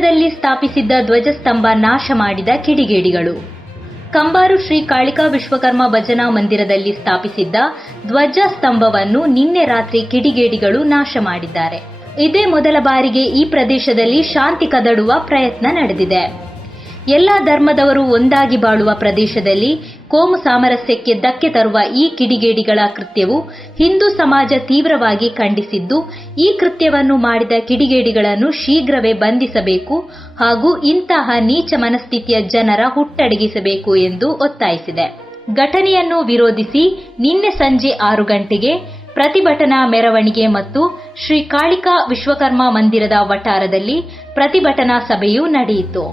ಮಂದಿರದಲ್ಲಿ ಸ್ಥಾಪಿಸಿದ್ದ ಧ್ವಜಸ್ತಂಭ ನಾಶ ಮಾಡಿದ ಕಿಡಿಗೇಡಿಗಳು. ಕಂಬಾರು ಶ್ರೀ ಕಾಳಿಕಾ ವಿಶ್ವಕರ್ಮ ಭಜನಾ ಮಂದಿರದಲ್ಲಿ ಸ್ಥಾಪಿಸಿದ್ದ ಧ್ವಜಸ್ತಂಭವನ್ನು ನಿನ್ನೆ ರಾತ್ರಿ ಕಿಡಿಗೇಡಿಗಳು ನಾಶ ಮಾಡಿದ್ದಾರೆ. ಇದೇ ಮೊದಲ ಬಾರಿಗೆ ಈ ಪ್ರದೇಶದಲ್ಲಿ ಶಾಂತಿ ಕದಡುವ ಪ್ರಯತ್ನ ನಡೆದಿದೆ. ಎಲ್ಲ ಧರ್ಮದವರು ಒಂದಾಗಿ ಬಾಳುವ ಪ್ರದೇಶದಲ್ಲಿ ಕೋಮು ಸಾಮರಸ್ಯಕ್ಕೆ ಧಕ್ಕೆ ತರುವ ಈ ಕಿಡಿಗೇಡಿಗಳ ಕೃತ್ಯವು ಹಿಂದೂ ಸಮಾಜ ತೀವ್ರವಾಗಿ ಖಂಡಿಸಿದ್ದು, ಈ ಕೃತ್ಯವನ್ನು ಮಾಡಿದ ಕಿಡಿಗೇಡಿಗಳನ್ನು ಶೀಘ್ರವೇ ಬಂಧಿಸಬೇಕು ಹಾಗೂ ಇಂತಹ ನೀಚ ಮನಸ್ಥಿತಿಯ ಜನರ ಹುಟ್ಟಡಗಿಸಬೇಕು ಎಂದು ಒತ್ತಾಯಿಸಿದೆ. ಘಟನೆಯನ್ನು ವಿರೋಧಿಸಿ ನಿನ್ನೆ ಸಂಜೆ 6 ಗಂಟೆಗೆ ಪ್ರತಿಭಟನಾ ಮೆರವಣಿಗೆ ಮತ್ತು ಶ್ರೀ ಕಾಳಿಕಾ ವಿಶ್ವಕರ್ಮ ಮಂದಿರದ ವಠಾರದಲ್ಲಿ ಪ್ರತಿಭಟನಾ ಸಭೆಯೂ ನಡೆಯಿತು.